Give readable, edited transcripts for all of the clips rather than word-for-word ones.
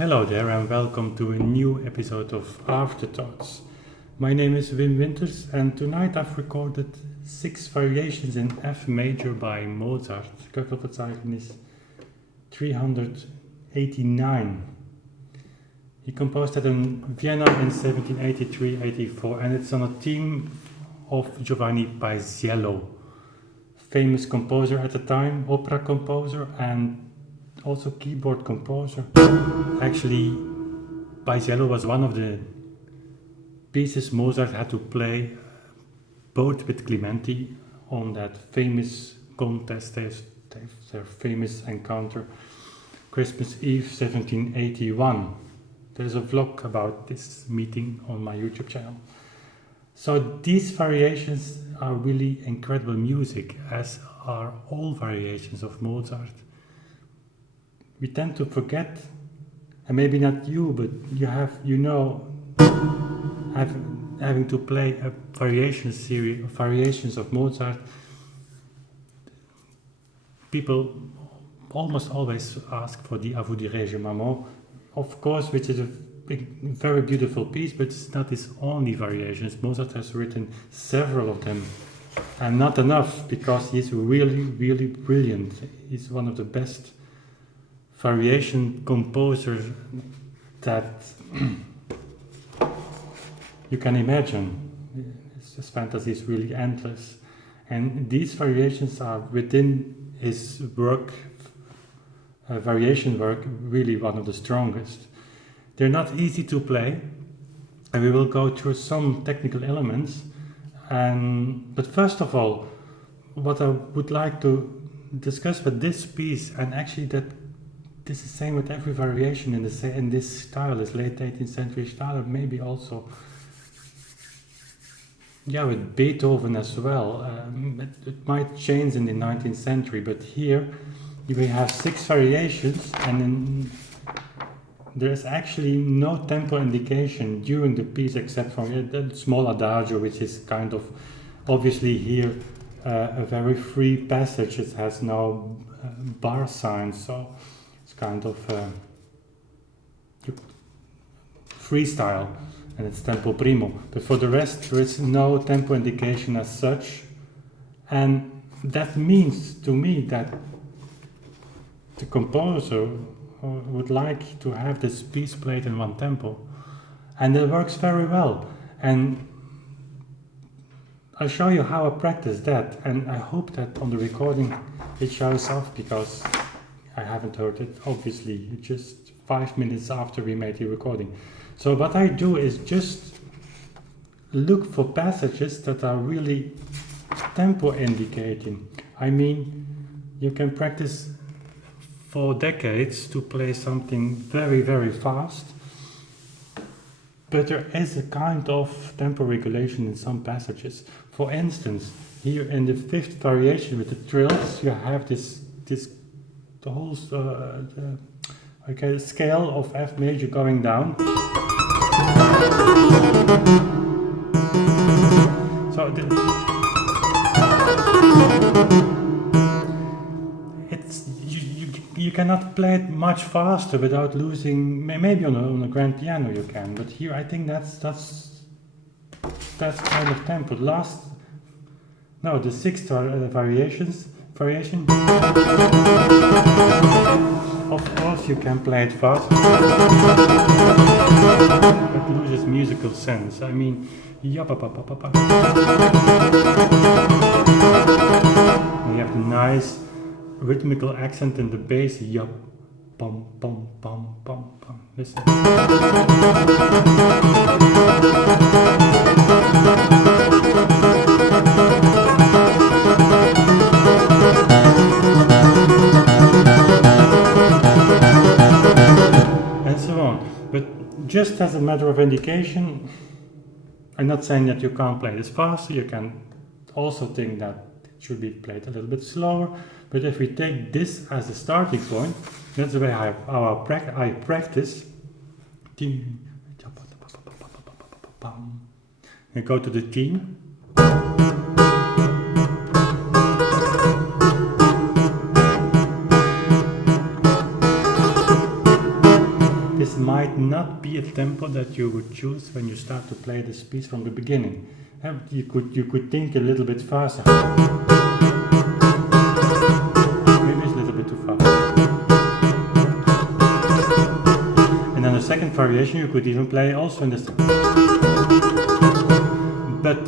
Hello there and welcome to a new episode of Afterthoughts. My name is Wim Winters and tonight I've recorded 6 variations in F major by Mozart. Keukelverzeichnis is 389. He composed that in Vienna in 1783-84 and it's on a theme of Giovanni Paisiello, famous composer at the time, opera composer and also keyboard composer. Actually, Paisiello was one of the pieces Mozart had to play both with Clementi on that famous contest, their famous encounter, Christmas Eve 1781. There's a vlog about this meeting on my YouTube channel. So these variations are really incredible music, as are all variations of Mozart. We tend to forget, and maybe not you, but having to play a variation series of variations of Mozart, people almost always ask for the A vous dirige maman, of course, which is a very beautiful piece, but it's not his only variations. Mozart has written several of them, and not enough, because he's really, really brilliant. He's one of the best variation composers that you can imagine. His fantasy is really endless, and these variations are within his work, variation work, really one of the strongest. They're not easy to play, and we will go through some technical elements. But first of all, what I would like to discuss with this piece, and actually that this is the same with every variation in this style, this late 18th century style, maybe also with Beethoven as well. It might change in the 19th century, but here we have 6 variations, and there is actually no tempo indication during the piece except for the small adagio, which is kind of obviously here a very free passage. It has no bar signs, so it's kind of freestyle, and it's tempo primo. But for the rest, there is no tempo indication as such, and that means to me that the composer would like to have this piece played in one tempo, and it works very well. And I'll show you how I practice that, and I hope that on the recording it shows off, because I haven't heard it, obviously, just 5 minutes after we made the recording. So what I do is just look for passages that are really tempo indicating. I mean, you can practice for decades to play something very, very fast, but there is a kind of tempo regulation in some passages. For instance, here in the 5th variation with the trills, you have the whole scale of F major going down. So you cannot play it much faster without losing. Maybe on a grand piano you can, but here I think that's kind of tempo. The 6th variation. Of course you can play it fast, but it loses musical sense. I mean, you have the nice rhythmical accent in the bass. Yup, pum pum pum pum pum. Listen. And so on. But just as a matter of indication, I'm not saying that you can't play this faster. You can also think that it should be played a little bit slower. But if we take this as a starting point, that's the way I practice. And go to the theme. might not be a tempo that you would choose when you start to play this piece from the beginning. You could think a little bit faster. Maybe it's a little bit too fast. And then the second variation you could even play also in this. But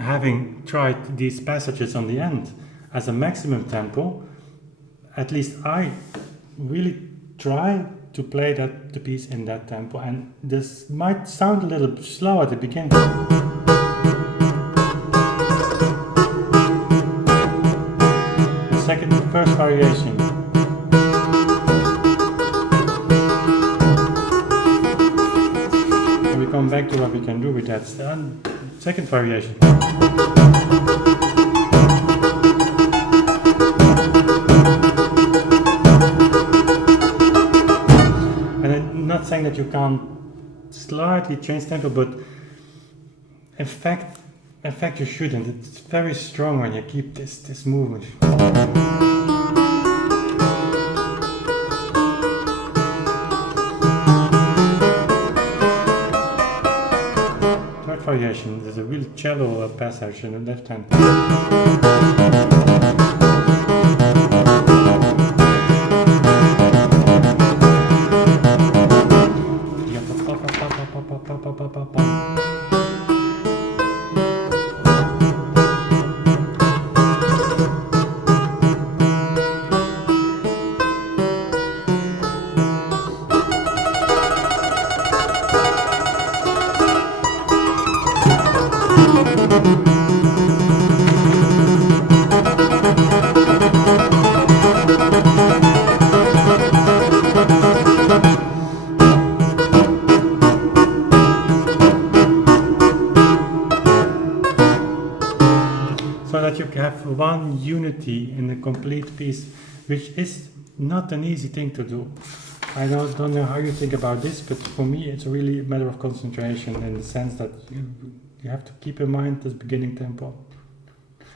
having tried these passages on the end as a maximum tempo, at least I really try to play the piece in that tempo, and this might sound a little slow at the beginning. The first variation. And we come back to what we can do with that. Second variation. And I'm not saying that you can't slightly change tempo, but in fact you shouldn't. It's very strong when you keep this movement. Third variation, there's a real cello passage in the left hand. So that you have one unity in a complete piece, which is not an easy thing to do. I don't know how you think about this, but for me it's really a matter of concentration, in the sense that you have to keep in mind this beginning tempo.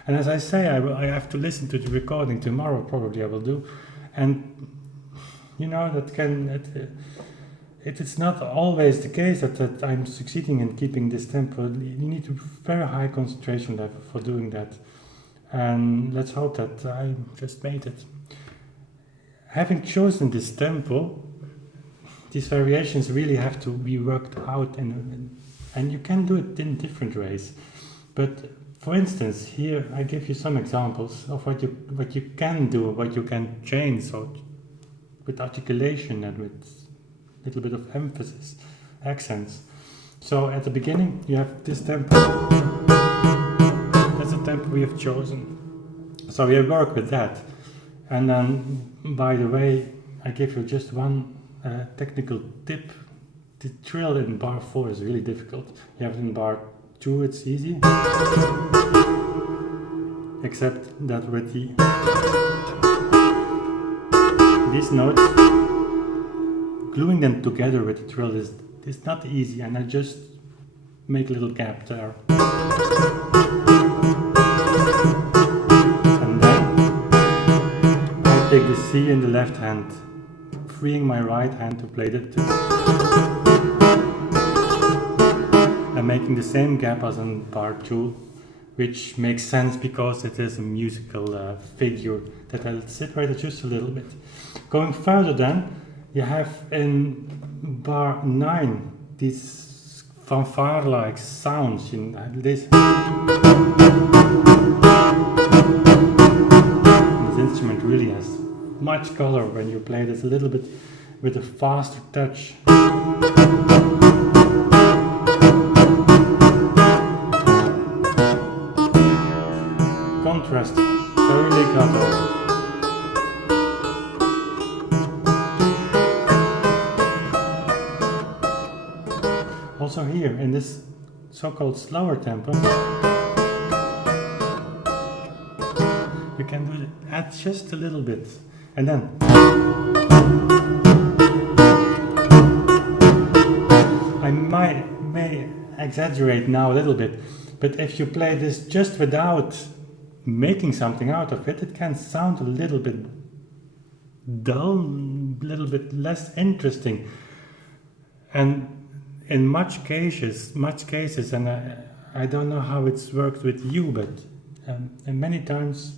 And as I say, I have to listen to the recording tomorrow, probably I will do. And you know, it's not always the case that I'm succeeding in keeping this tempo. You need a very high concentration level for doing that. And let's hope that I just made it. Having chosen this tempo, these variations really have to be worked out, and you can do it in different ways. But for instance, here I give you some examples of what you can do, what you can change, so with articulation and with a little bit of emphasis, accents. So at the beginning you have this tempo. That's the tempo we have chosen. So we work with that. And then, by the way, I give you just one technical tip. The trill in bar 4 is really difficult. You have it in bar 2, it's easy. Except that with these notes, gluing them together with the trill is not easy, and I just make a little gap there. And then I take the C in the left hand, freeing my right hand to play the 2. I'm making the same gap as in bar 2, which makes sense because it is a musical figure that I'll separate just a little bit. Going further then, you have in bar 9 these fanfare-like sounds in this. This instrument really has much color when you play this a little bit with a faster touch. Contrast, very legato. Also here, in this so-called slower tempo, you can do it, add just a little bit, and then I may exaggerate now a little bit, but if you play this just without making something out of it, it can sound a little bit dull, a little bit less interesting. And in much cases, and I don't know how it's worked with you, but and many times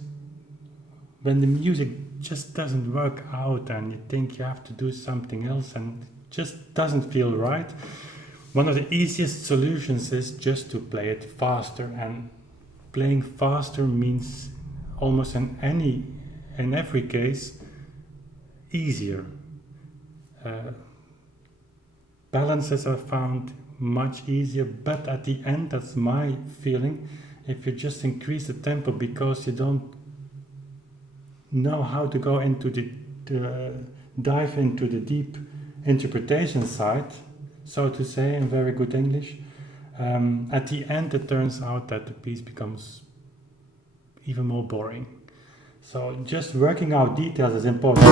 when the music just doesn't work out and you think you have to do something else and it just doesn't feel right, one of the easiest solutions is just to play it faster. And playing faster means almost in every case easier. Balances are found much easier, but at the end, that's my feeling, if you just increase the tempo because you don't know how to go into dive into the deep interpretation side, so to say, in very good English, at the end it turns out that the piece becomes even more boring. So just working out details is important.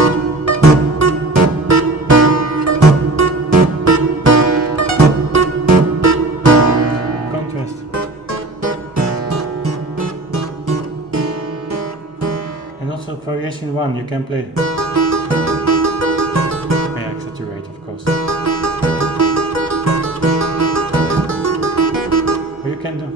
Variation 1, you can play. I exaggerate, of course. Or you can do.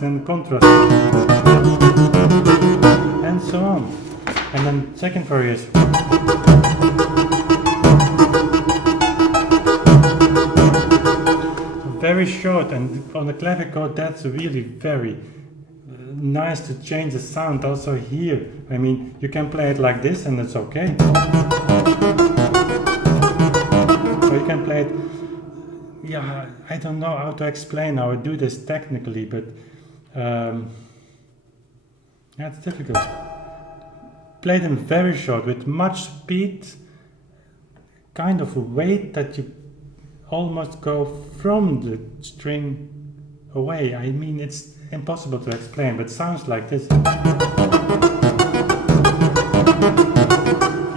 And contrast, and so on. And then second variation. Very short, and on the clavichord that's really very nice to change the sound also here. I mean, you can play it like this and it's okay. Or you can play it, yeah, I don't know how to explain how I do this technically, but yeah, it's difficult. Play them very short with much speed, kind of weight that you almost go from the string away. I mean, it's impossible to explain, but it sounds like this.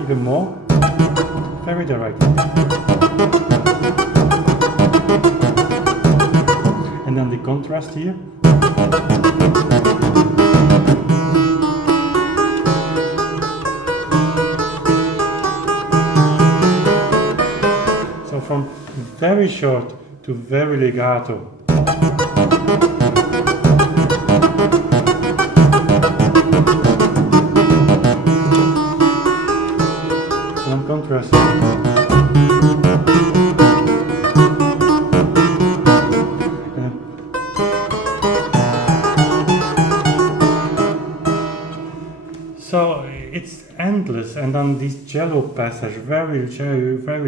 Even more, very direct. And then the contrast here. So from very short to very legato. Some contrast. So it's endless, and then this cello passage, very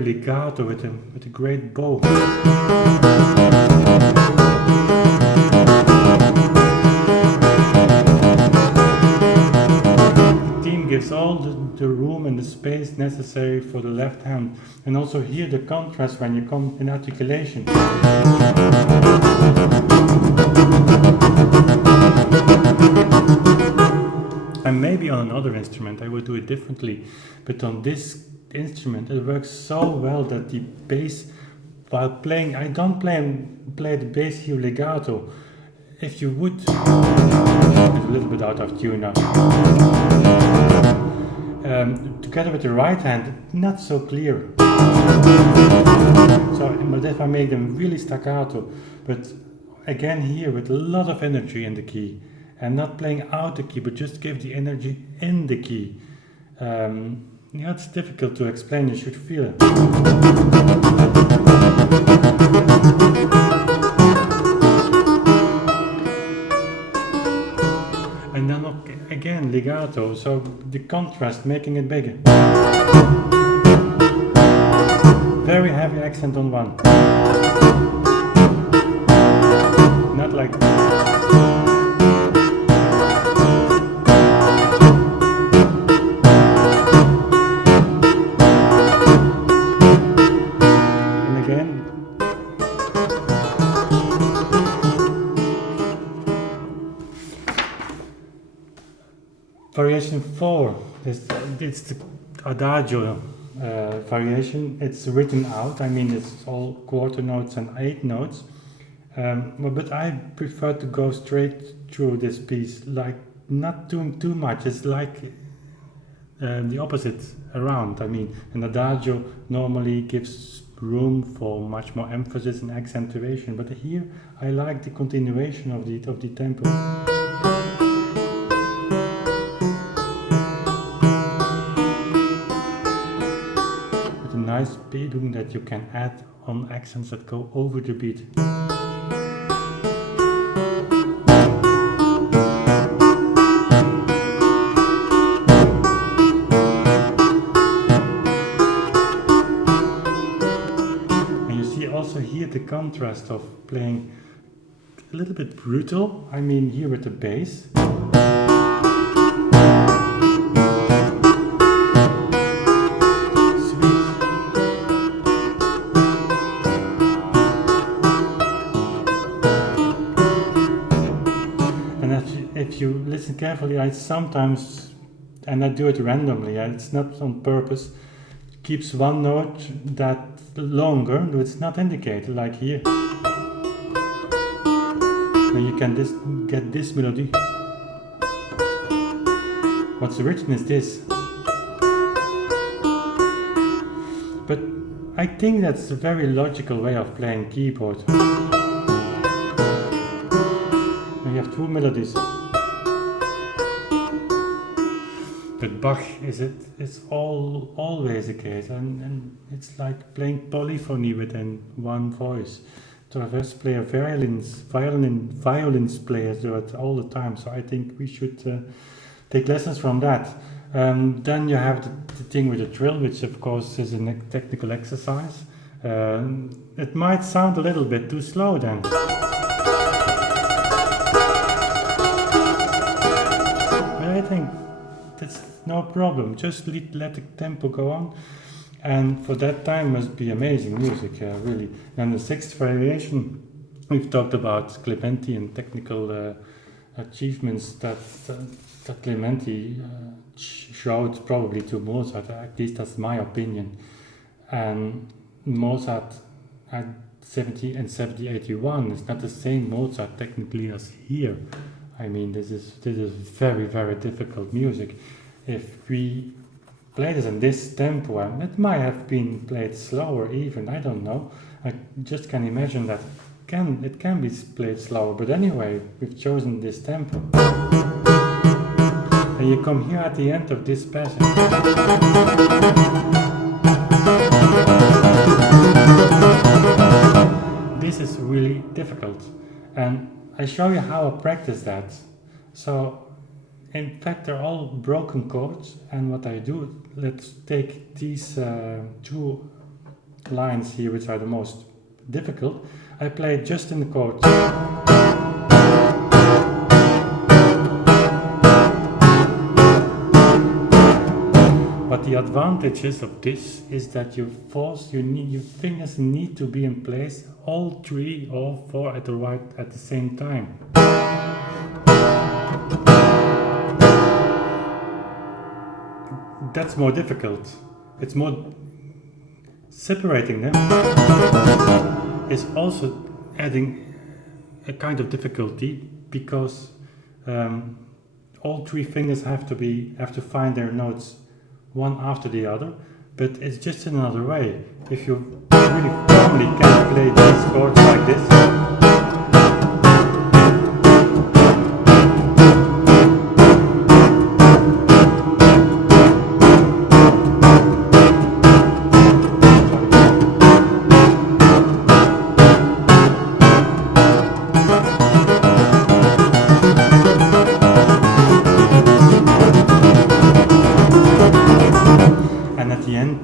legato with a great bow. The team gives all the room and the space necessary for the left hand, and also here the contrast when you come in articulation. And maybe on another instrument I would do it differently, but on this instrument it works so well that the bass, while playing, I don't play the bass here legato. If you would, it's a little bit out of tune now. Together with the right hand, not so clear. So, but if I make them really staccato, but again here with a lot of energy in the key. And not playing out the key, but just give the energy in the key. Yeah, it's difficult to explain, you should feel it. And then again, legato, so the contrast, making it bigger. Very heavy accent on one. Not like Variation 4, it's the adagio variation. It's written out, I mean it's all quarter notes and 8 notes. But I prefer to go straight through this piece, like not doing too much. It's like the opposite around. I mean, an adagio normally gives room for much more emphasis and accentuation, but here I like the continuation of the tempo. With a nice beating that you can add on accents that go over the beat. Also here the contrast of playing a little bit brutal, I mean here with the bass. Sweet. And if you listen carefully, I sometimes, and I do it randomly, it's not on purpose, keeps one note that longer, though it's not indicated, like here. Now you can get this melody. What's written is this. But I think that's a very logical way of playing keyboard. Now you have two melodies. But Bach it's always the case, and it's like playing polyphony within one voice. Traverse player, violins players do it all the time, so I think we should take lessons from that. Then you have the thing with the trill, which of course is a technical exercise. It might sound a little bit too slow then. But I think that's no problem, just let the tempo go on, and for that time must be amazing music, really. And the sixth variation, we've talked about Clementi and technical achievements that Clementi showed probably to Mozart, at least that's my opinion. And Mozart at 7081 is not the same Mozart technically as here. I mean, this is very, very difficult music. If we play this in this tempo, and it might have been played slower even, I don't know. I just can imagine that it can be played slower, but anyway, we've chosen this tempo. And you come here at the end of this passage. This is really difficult, and I show you how I practice that. So in fact they're all broken chords, and what I do, let's take these two lines here which are the most difficult. I play it just in the chords. But the advantages of this is that your fingers need to be in place, all three or four at the same time. That's more difficult. It's more separating them. Is also adding a kind of difficulty, because all three fingers have to find their notes one after the other, but it's just another way. If you really firmly can play these chords like this,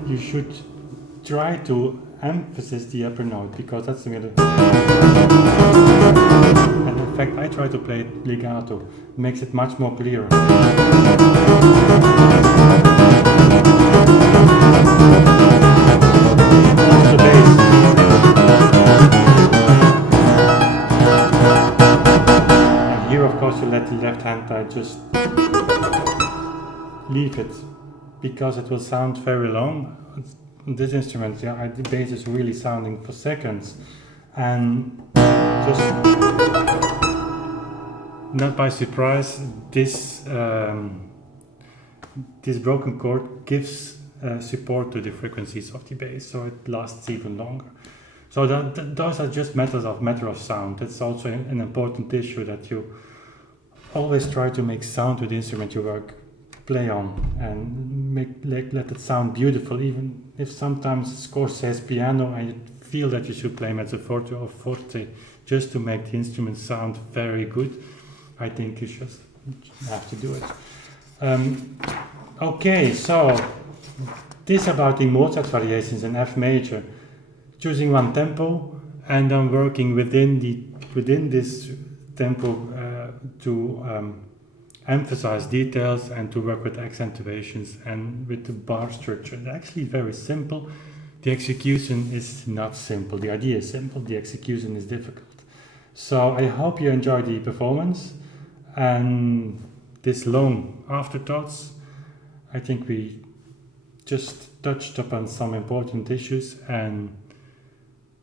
you should try to emphasize the upper note, because that's the middle. And in fact, I try to play it legato. It makes it much more clear. Also the bass. And here, of course, you let the left hand just leave it because it will sound very long. This instrument, the bass is really sounding for seconds, and just not by surprise, this broken chord gives support to the frequencies of the bass, so it lasts even longer. So those are just matter of sound. It's also an important issue that you always try to make sound with the instrument you play on, and let it sound beautiful, even if sometimes the score says piano and you feel that you should play mezzo forte or forte just to make the instrument sound very good. I think you just have to do it. Okay, so this about the Mozart variations in F major. Choosing one tempo and then working within this tempo to emphasize details and to work with accentuations and with the bar structure. It's actually very simple. The execution is not simple. The idea is simple, the execution is difficult. So I hope you enjoyed the performance and this long Afterthoughts. I think we just touched upon some important issues, and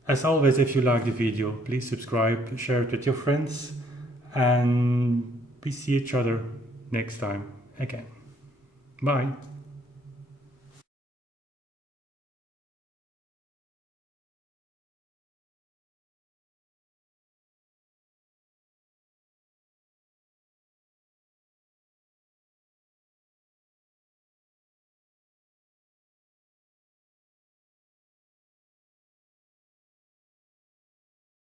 as always, if you like the video, please subscribe, share it with your friends, and we see each other next time again. Bye.